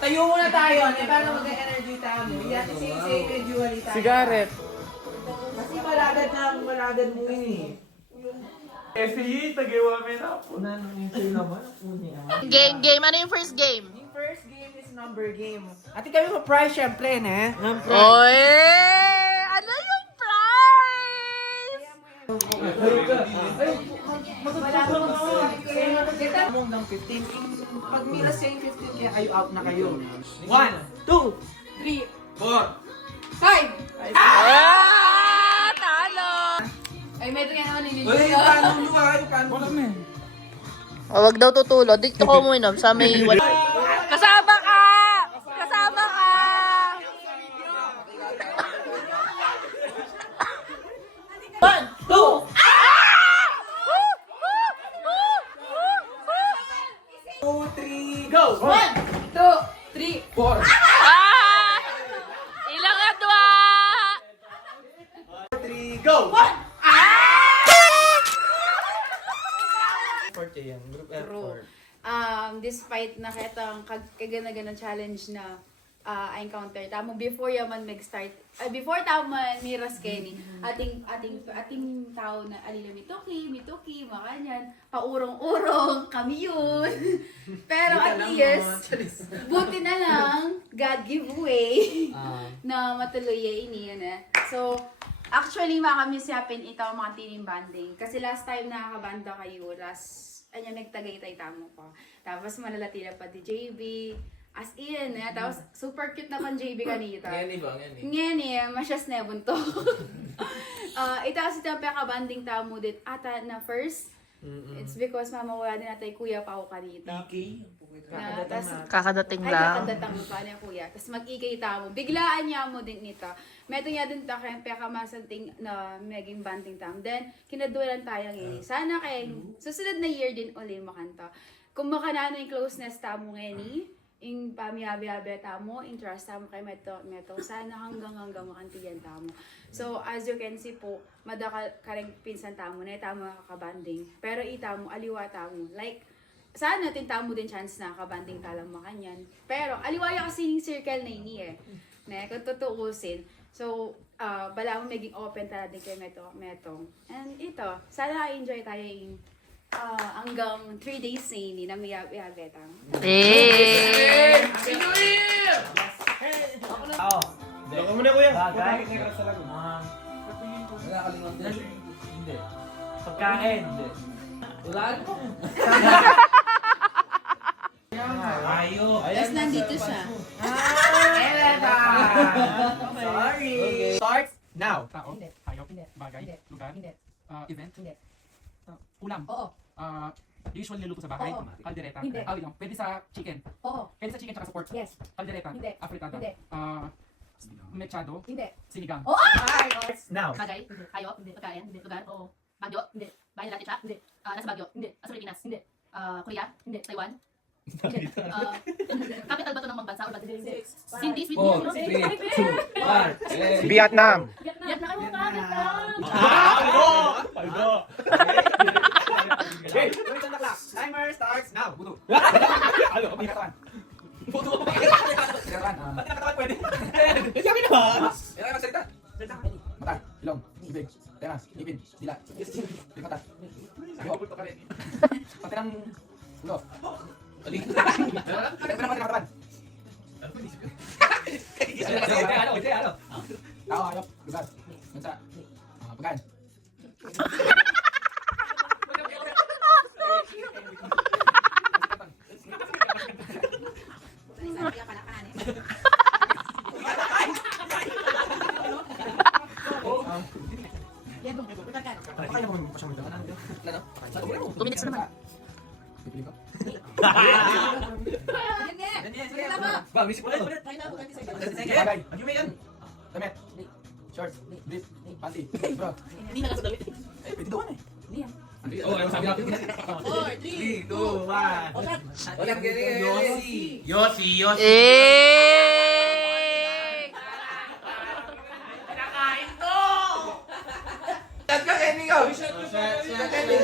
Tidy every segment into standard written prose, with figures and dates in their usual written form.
tayo muna tayo. Para mag-energy tayo. Hindi natin energy ulit tayo. Sigaret. Kasi malagad mo yun eh. FE, tagawa mo na po. Game. Ano yung first game? Yung first game is number game. Ate kami ma-prize syempre, ne? Oy! Ano yung prize? Kita mo ng 15. Pag milas siya yung 15, kaya kayo out na kayo. 1, 2, 3, 4, 5! Talo! Ay, may ito nga naman Wala yung paano nyo kayo, paano nyo? Wag daw tutulo. Dito ko mo inom sa may wala. Kasama ka! Kasama ka! One, two! Two, three, go! 1, 2, 3, 4! Ilang nga dua? 3, go! 1! Group effort. Despite na kitang kaganagan challenge na I encounter tamo before yaman mag-start before tamo miras Kenny ating tao na alila mituki makanyan paurong-urong kami yun pero at least buti na lang God giveaway na matuloy ini yan so actually makamisipin ito mga team banding kasi last time nakakabanda kayo nagtagaytay tamo ko. Tapos malalatila pa di JB. As in, tapos super cute na kan JB kanita. Ngani ba? Ngani, masyas na bunto. Ito kasi tayo kabanding tamo dit ata na first. It's because mamawala din natin kuya pa ako kanita. Kakadating lang. Kakadating pa niya kuya. Tapos mag-ikay tamo. Biglaan niya mo din nito. Meto niya din ta kaya pekamasanting na maging banding tam. Then, kinadulan tayo ngayon. Sana kay susunod na year din ulit makanta. Kung makanano yung closeness tamo ngayon, yung pamiyabi-yabi tamo, interest tamo kay Meto, sana hanggang makantiyan tamo. So, as you can see po, madaka kareng pinsan tamo na tamo kakabanding. Pero itamo, aliwa tamo. Like, sana natin tamo din chance na kabanding talang makanyan. Pero, aliwa yung kasi yung circle na ini kung tutuusin. So, bala mo maging open talaga din kay Metong. And ito, sana enjoy tayo yung hanggang 3 days na ini na miyabetang. Happy New Year! Baka mo na kuya. Bagay. Wala kalimutan. Hindi. Pagkain. Hindi. Wala mo. Ayok. Tapos nandito siya. Sorry. Okay. Starts now. Tao, hayop, bagay, lugar, event, ulam. Oo. Usually niluto sa bahay, Oo. kaldereta. Hindi. Wait lang, pwede sa chicken. Oo. Pwede sa chicken tsaka sa pork. Yes. Kaldereta, Hindi. afritada. Hindi. Mechado, Hindi. sinigang. Starts now. Bagay, hindi. Hayop, hindi. Pagkain, hindi. Lugar, oo. Bagyo, hindi. Bahay nila Titsa, hindi. Nasa Bagyo, hindi. Nasa Pilipinas, hindi. Korea, hindi. Taiwan, hindi. Capital ba ito ng mga bansa? Hindi. Hindi, sweet 4, 3, 2, 1. Vietnam. Vietnam, ano ka? Vietnam! Okay, wait on the clock. Timer starts now. Buto. Ano? Pagkakatawan. Buto. Pagkakatawan. Pati nakatawa pwede. Sabi na ba? Yan ang salita. Mata, ilong, ibig, tenga, ipin, dila, mata. Sayo, pati ng ulo. Pati ng katawan. Ano? Tao, hayop, lugar, bansa, pagkain. Pakaya mo pa siya mo dyan. Ano? 2 minutes naman. Pipili ko? Ba, misip ko. Bagay. Ano ba yan? Damit. Shorts. Brief. Panty. Bro. Hindi na lang sa damit. Eh, pwede doon eh. Oh, ano sabi natin? 4, 3, 2, 1. Walang ganyan. Yossi. Kinakain to! Shot ka, Kenny, go! Shot, Kenny.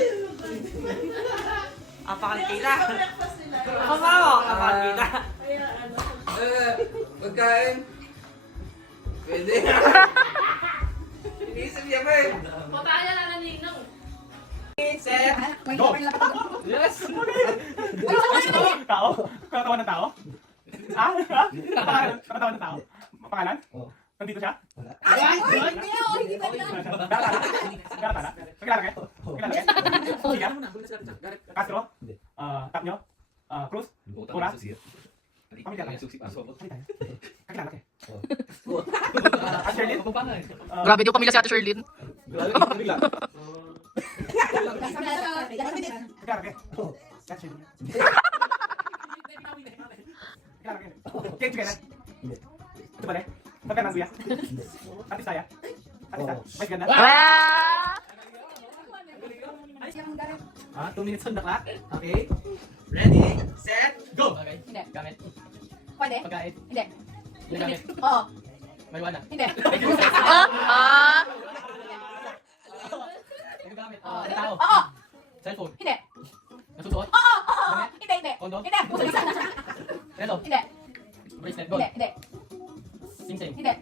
Apakal kita. Ako. Apakal kita. Pagkain. Pwede. Inisip niya ba eh. Pataya na naninang. Set. Go! Yes. Tao? Katawan ng tao? Ah? Katawan ng tao? Pangalan? Oo. Nandito siya? Hindi ako, hindi ba na? Kakilala? Kakilala kayo? Kakilala kayo? Siya? Castro? Hindi. Tapnyo? Cruz? Pura? Pamilya kayo? Kakilala kayo? Sherlyn? Grabe, di ko pamilya si Ate Sherlyn. Kakilala kayo? Ate Sherlyn? Kakilala kayo? Kate Juganan? Hindi. Ito ba Magkano ang kuya? Artista ya? Artista? May ganda? Ah! 2 minutes on the clock. Okay. Ready, set, Go! Hindi. Gamit. Pwede? Pagkain. Hindi. Ginagamit. Oo. Marijuana. Hindi. Ah! Ginagamit. Oo. Tao. Oo. Cellphone. Hindi. Nasusuot. Oo. Oo. Hindi. Hindi. Kondo. Hindi. Relo. Hindi. Bracelet. Hindi. Gold. Hindi. Sing-sing. Hindi.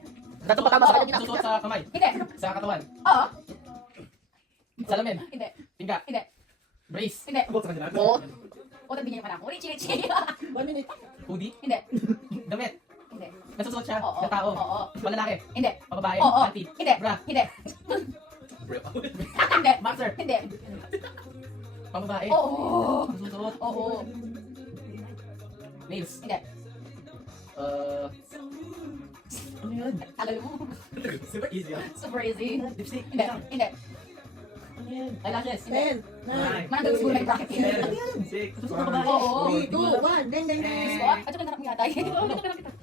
Dato pa tama sa kanya Nasusuot sa kamay. Hindi. Sa katawan. Oo. Salamin. Hindi. Tingga. Hindi. Brace. Hindi. Oo. O, nagbigyan pa na ako. Richi. 1 minute. Hoodie. Hindi. Damit. Hindi. Nasusuot siya. Oo. Ng tao. Oo. Malalaki. Hindi. Pababae. Oo. Panty. Hindi. Bra. Hindi. Hindi. Boxer. Hindi. Pambabae. Oo. Nasusuot. Oo. Nails. Hindi. Ano yun? Alam mo. Super easy. Super easy. Lipstick. Hindi. Hindi. Ano yun? Eyelashes. Hindi. Manang siguro may bracket. Nasusuot na babae. Oo. 3, 2, 1. Ding, ding, ding. Gusto? At saka narap mo yata.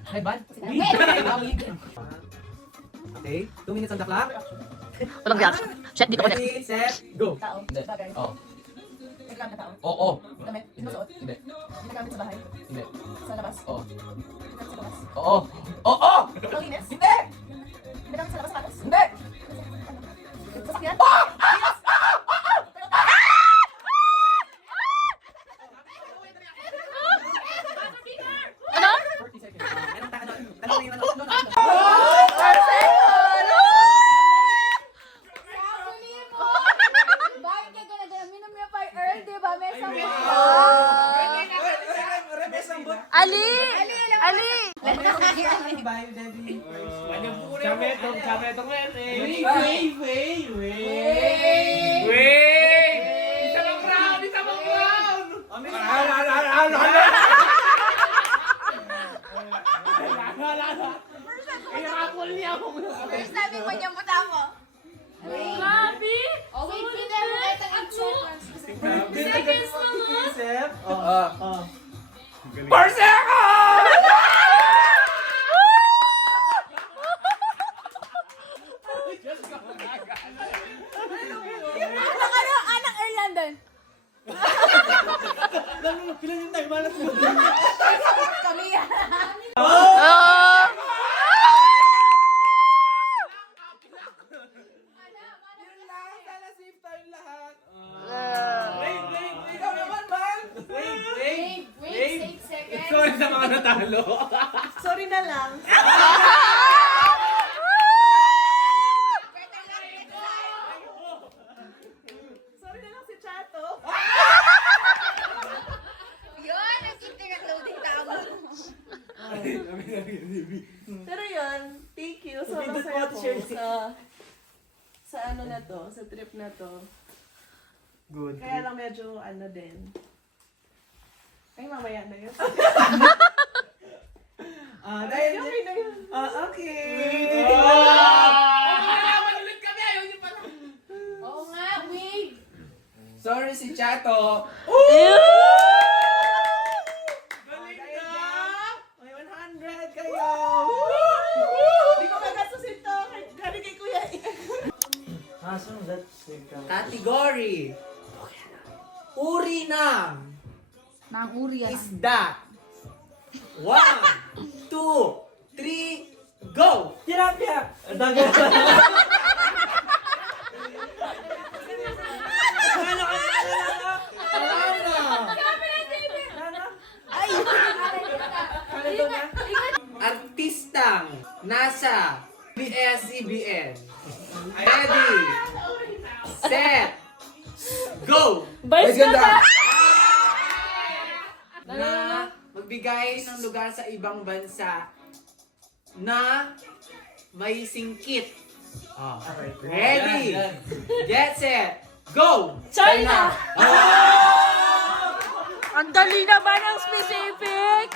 Headband. Wait. Okay. 2 minutes on the clock. Walang reaction. Shit, di ko connect. Ready, set, go. Tao. Hindi. Bagay. Oo. Nagkamit na tao. Oo. Damit. Sinusuot. Hindi. Ginagamit sa bahay. Hindi. Sa labas. Oo. Ginagamit sa labas. Oo. Oo. Malinis. Hindi. Ginagamit sa labas sapatos. Hindi. Sasakyan. Ano? 40 seconds. Tanong yung ano. Bakit ka gano'n? Minum niya pa Earl, di ba? May isang Ali! Ali! Kametong men eh. Isa lang crown! Isa lang crown! Sabi mo niya mo tamo. Grabe! Oh, wait, pinay mo kahit ang 8 seconds. Seconds naman! Anak Earl London. Kami yan. Ah! Wait, 6 seconds. Sorry sa mga natalo. Yun, ang internet loading tamo. Pero yun, thank you. Sobrang saya ko sa ano na to, sa trip na to. Good. Kaya lang medyo ano din. Ay, mamaya na yun. Dahil Okay na yun. okay. Oo nga, wait. Sorry si Chato. May 100 kayo! Hindi ko magasusin to. Kaya kay Kuya. Category. Uri ng Nang uri yan. isda. 1, 2, 3, go! Tilapia! Ay! Ikaw nasa BS-CBN. Ready, set, go! Vice ganda! Na magbigay ng lugar sa ibang bansa na may singkit. Ready, get set, go! China! Ang dali naman ang specific!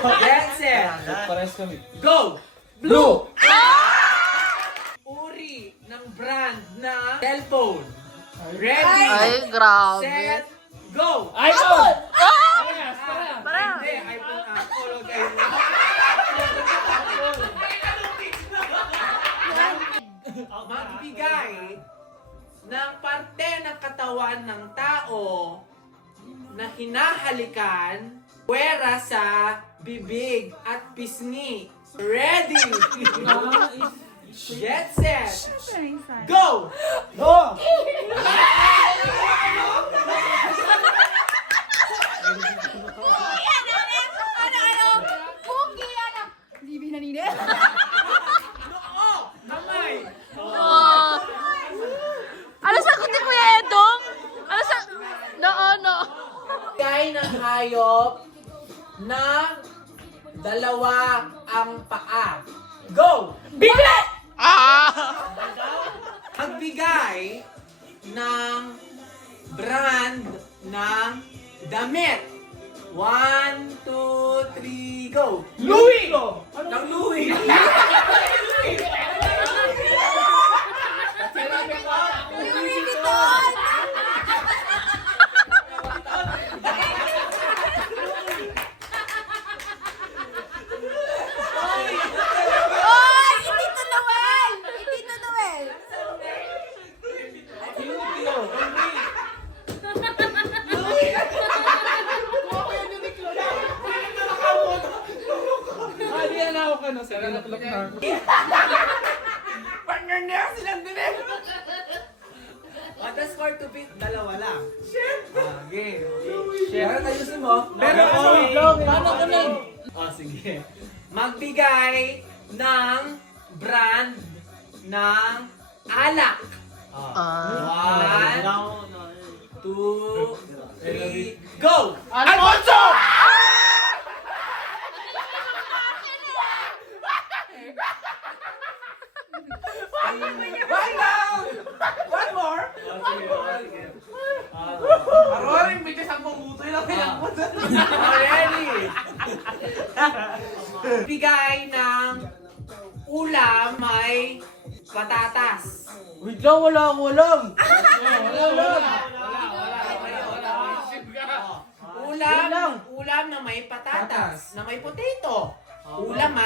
Get set, Parehas kami. go! Blue! Uri ng brand na cellphone. Ready, Ay, grabe. set, go! iPhone! Para. Hindi, iPhone Apple. Okay. Magbigay ng parte ng katawan ng tao na hinahalikan puwera sa bibig at pisngi. Ready! Get set! Go! Go! Oo! Kamay! Oh. Ano sagot ni Kuya Edong? Ano sa... No. Bigay ng hayop na dalawa ang paa. Go! Bigla! Magbigay ng brand ng damit. 1, 2, 3, go! Louis! Ng Louis! Oy! Itito Noel! Itito Noel! Hindi na ako ka na. Sige, naklak na ako. Partner niya silang din eh! What the score to beat? Dalawa lang. Shit! Game. Shit. Ayusin mo. Pero paano ko na? Sige. Magbigay ng brand ng alak. Ah. 1, 2, 3, go! Alfonso! One down! One more! Aroring, may kasang pumuto yun ang pinagpot. Ready? Bigay ng ulam may patatas. Wait lang, wala akong alam. Ulam na may patatas, na may potato. Ulam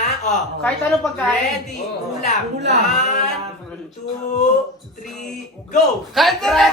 Kahit anong pagkain. Ready, ulam. 1, 2, 3, go! Kahit na